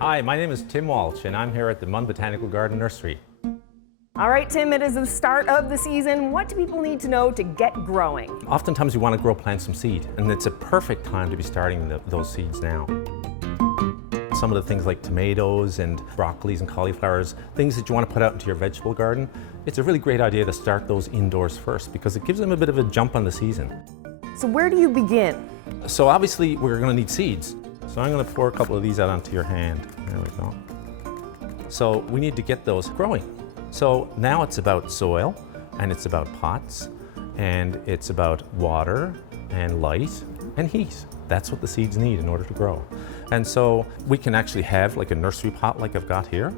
Hi, my name is Tim Walsh, and I'm here at the Munn Botanical Garden Nursery. All right, Tim, it is the start of the season. What do people need to know to get growing? Oftentimes we want to grow plants from seed, and it's a perfect time to be starting those seeds now. Some of the things like tomatoes and broccolis and cauliflowers, things that you want to put out into your vegetable garden, it's a really great idea to start those indoors first because it gives them a bit of a jump on the season. So where do you begin? So obviously we're going to need seeds. So I'm going to pour a couple of these out onto your hand. There we go. So we need to get those growing. So now it's about soil, and it's about pots, and it's about water and light and heat. That's what the seeds need in order to grow. And so we can actually have like a nursery pot like I've got here.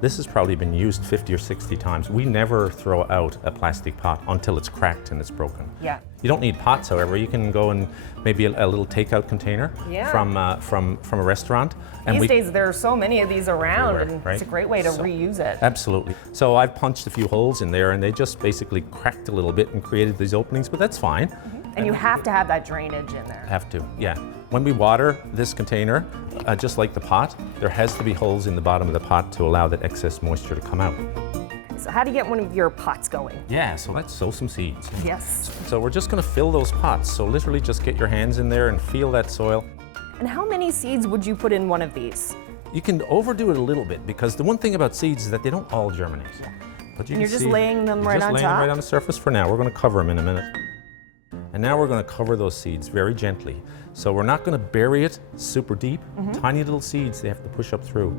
This has probably been used 50 or 60 times. We never throw out a plastic pot until it's cracked and it's broken. Yeah. You don't need pots, however. You can go and maybe a little takeout container from a restaurant. And These days there are so many of these around, and right? it's a great way to reuse it. Absolutely. So I've punched a few holes in there, and they just basically cracked a little bit and created these openings, but that's fine. And you have to have that drainage in there. Have to, yeah. When we water this container, just like the pot, there has to be holes in the bottom of the pot to allow that excess moisture to come out. So how do you get one of your pots going? Yeah, so let's sow some seeds. Yes. So we're just going to fill those pots. So literally just get your hands in there and feel that soil. And how many seeds would you put in one of these? You can overdo it a little bit because the one thing about seeds is that they don't all germinate. But And you're just laying them right on top? Just laying them right on the surface for now. We're going to cover them in a minute. And now we're going to cover those seeds very gently. So we're not going to bury it super deep. Tiny little seeds they have to push up through.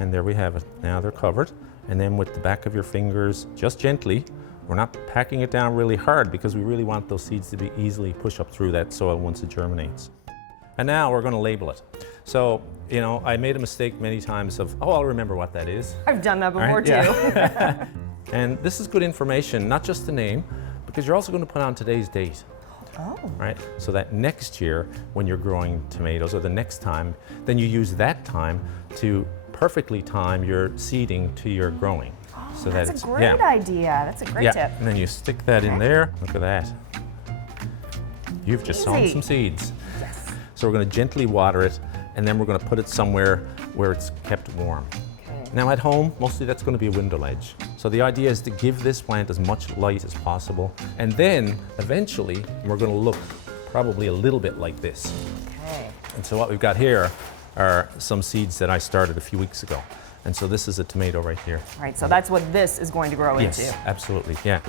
And there we have it. Now they're covered. And then with the back of your fingers, just gently, we're not packing it down really hard because we really want those seeds to be easily push up through that soil once it germinates. And now we're going to label it. So, you know, I made a mistake many times of, oh, I'll remember what that is. I've done that before Right? too. Yeah. And this is good information, not just the name, because you're also going to put on today's date. Oh. Right? So that next year, when you're growing tomatoes, or the next time, then you use that time to perfectly time your seeding to your growing. Oh, so that's it's, a great idea. That's a great tip. And then you stick that in there. Look at that. You've just sown some seeds. Yes. So we're going to gently water it, and then we're going to put it somewhere where it's kept warm. Okay. Now at home, mostly that's going to be a window ledge. So the idea is to give this plant as much light as possible, and then eventually we're going to look probably a little bit like this. Okay. And so what we've got here are some seeds that I started a few weeks ago. And so this is a tomato right here. All right, so that's what this is going to grow Yes, into. absolutely, yeah.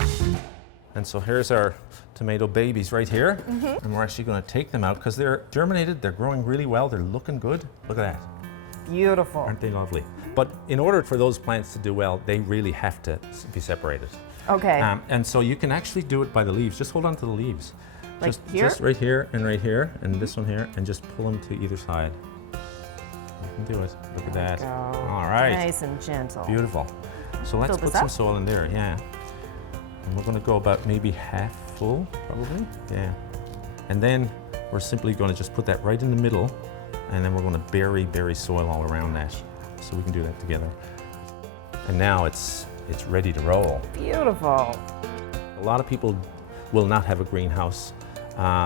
And so here's our tomato babies right here. And we're actually going to take them out because they're germinated, they're growing really well, they're looking good. Look at that. Beautiful. Aren't they lovely? But in order for those plants to do well, they really have to be separated. Okay. And so you can actually do it by the leaves. Just hold on to the leaves. Like here? Just right here, and this one here, and just pull them to either side. You can do it. Look at that. Go. All right. Nice and gentle. Beautiful. So let's Fill put this some up? soil in there, yeah. And we're going to go about maybe half full, probably. Yeah. And then we're simply going to just put that right in the middle, and then we're going to bury soil all around that, so we can do that together. And now it's ready to roll. Beautiful. A lot of people will not have a greenhouse,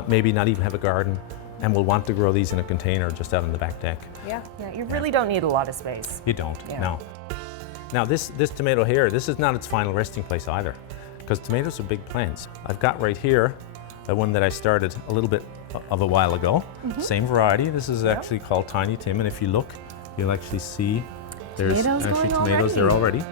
maybe not even have a garden, and will want to grow these in a container just out on the back deck. Yeah, you really don't need a lot of space. You don't, Yeah. no. Now this tomato here, this is not its final resting place either, because tomatoes are big plants. I've got right here the one that I started a little bit of a while ago. Same variety. This is actually called Tiny Tim, and if you look, you'll actually see there's actually tomatoes there already.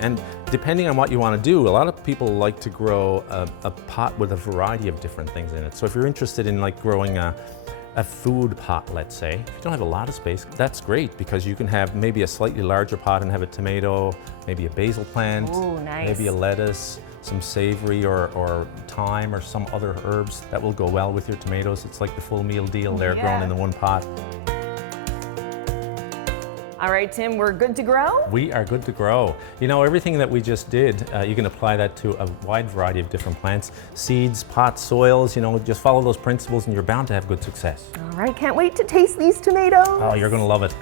And depending on what you want to do, a lot of people like to grow a pot with a variety of different things in it. So if you're interested in like growing a food pot, let's say, if you don't have a lot of space, that's great because you can have maybe a slightly larger pot and have a tomato, maybe a basil plant, Ooh, nice. maybe a lettuce, some savory or thyme or some other herbs that will go well with your tomatoes. It's like the full meal deal there, grown in the one pot. All right, Tim, we're good to grow? We are good to grow. You know, everything that we just did, you can apply that to a wide variety of different plants. Seeds, pots, soils, you know, just follow those principles and you're bound to have good success. All right, can't wait to taste these tomatoes. Oh, you're going to love it.